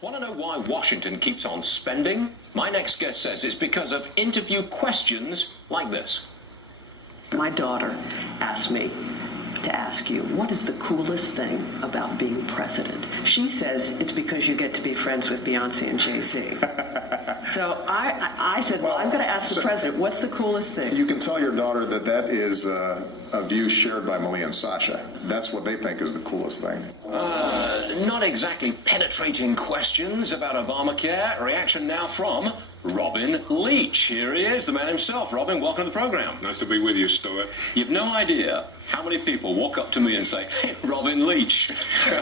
Want to know why Washington keeps on spending? My next guest says it's because of interview questions like this. My daughter asked me to ask you, what is the coolest thing about being president? She says it's because you get to be friends with Beyonce and Jay-Z. So I said, well, I'm going to ask the president, what's the coolest thing? You can tell your daughter that that is a view shared by Malia and Sasha. That's what they think is the coolest thing. Not exactly penetrating questions about Obamacare. Reaction now from Robin Leach. Here he is, the man himself. Robin, welcome to the program. Nice to be with you, Stuart. You've no idea how many people walk up to me and say, hey, Robin Leach.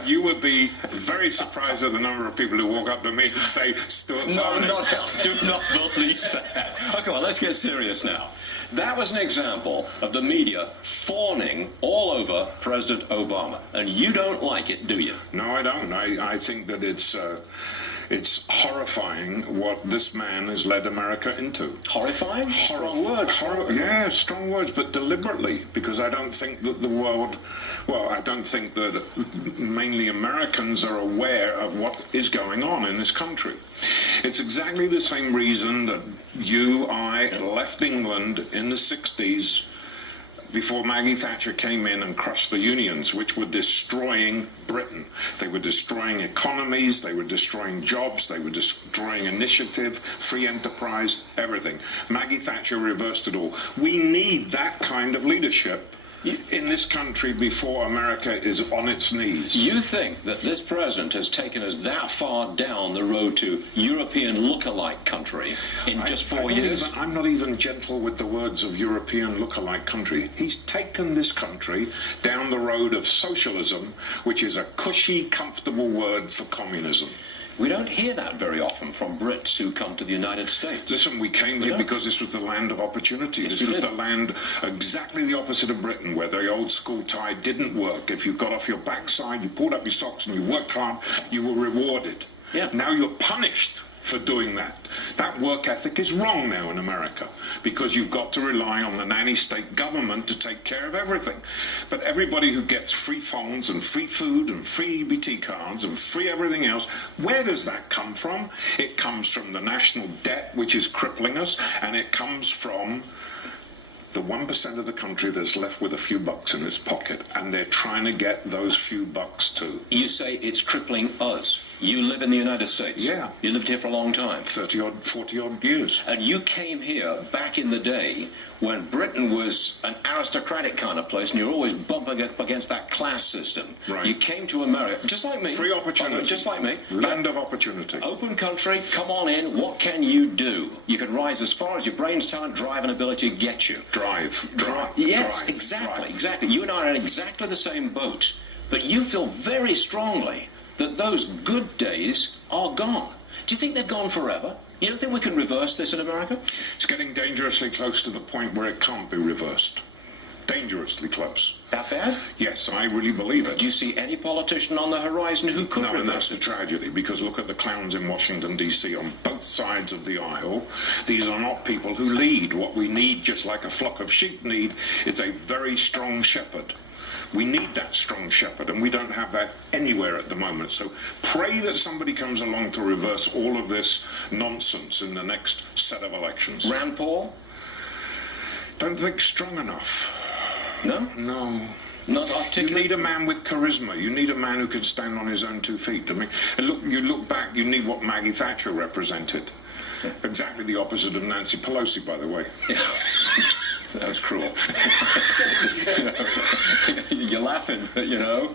You would be very surprised at the number of people who walk up to me and say, Stuart. No, do not believe that. Okay, well, let's get serious now. That was an example of the media fawning all over President Obama. And you don't like it, do you? No, I don't. I think that it's horrifying what this man has led America into. Horrifying? Strong words. Yeah, strong words, but deliberately, because I don't think that I don't think that mainly Americans are aware of what is going on in this country. It's exactly the same reason that I left England in the 60s before Maggie Thatcher came in and crushed the unions, which were destroying Britain. They were destroying economies, they were destroying jobs, they were destroying initiative, free enterprise, everything. Maggie Thatcher reversed it all. We need that kind of leadership in this country before America is on its knees. You think that this president has taken us that far down the road to European look-alike country in just 4 years? I'm not even gentle with the words of European look-alike country. He's taken this country down the road of socialism, which is a cushy, comfortable word for communism. We don't hear that very often from Brits who come to the United States. Listen, we came here because this was the land of opportunity. Yes, this was the land exactly the opposite of Britain, where the old school tie didn't work. If you got off your backside, you pulled up your socks and you worked hard, you were rewarded. Yeah. Now you're punished for doing that. That work ethic is wrong now in America, because you've got to rely on the nanny state government to take care of everything. But everybody who gets free phones and free food and free EBT cards and free everything else, where does that come from? It comes from the national debt, which is crippling us, and it comes from the 1% of the country that's left with a few bucks in its pocket, and they're trying to get those few bucks too. You say it's crippling us. You live in the United States. Yeah. You lived here for a long time. 30-odd, 40-odd years. And you came here back in the day when Britain was an aristocratic kind of place, and you're always bumping up against that class system. Right. You came to America, just like me. Free opportunity. Just like me. Land of opportunity. Open country, come on in. What can you do? You can rise as far as your brain's talent, drive, and ability get you. Drive. Yes, drive, exactly, drive. exactly. You and I are in exactly the same boat. But you feel very strongly that those good days are gone. Do you think they're gone forever? You don't think we can reverse this in America? It's getting dangerously close to the point where it can't be reversed. Dangerously close. That bad? Yes, I really believe it. Do you see any politician on the horizon who could No, and reverse that's the it? tragedy, because look at the clowns in Washington, D.C. on both sides of the aisle. These are not people who lead. What we need, just like a flock of sheep need, is a very strong shepherd. We need that strong shepherd, and we don't have that anywhere at the moment. So pray that somebody comes along to reverse all of this nonsense in the next set of elections. Rand Paul? Don't think strong enough. No? No. Not You articulate? need a man with charisma. You need a man who can stand on his own 2 feet. I mean, you look back, you need what Maggie Thatcher represented. Exactly the opposite of Nancy Pelosi, by the way. Yeah. That was cruel. You're laughing, you know.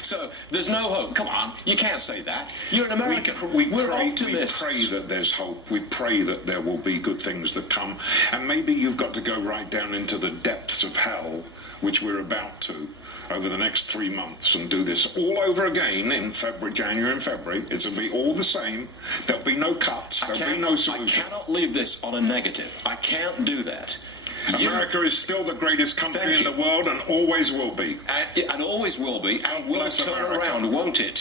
So there's no hope. Come on, you can't say that. You're an American. We're optimists. We pray that there's hope. We pray that there will be good things that come. And maybe you've got to go right down into the depths of hell, which we're about to, over the next 3 months, and do this all over again in January and February. It'll be all the same. There'll be no cuts. There'll be no solution. I cannot leave this on a negative. I can't do that. America is still the greatest country in the world, and always will be. And always will be, and will Bless turn America. around, won't it?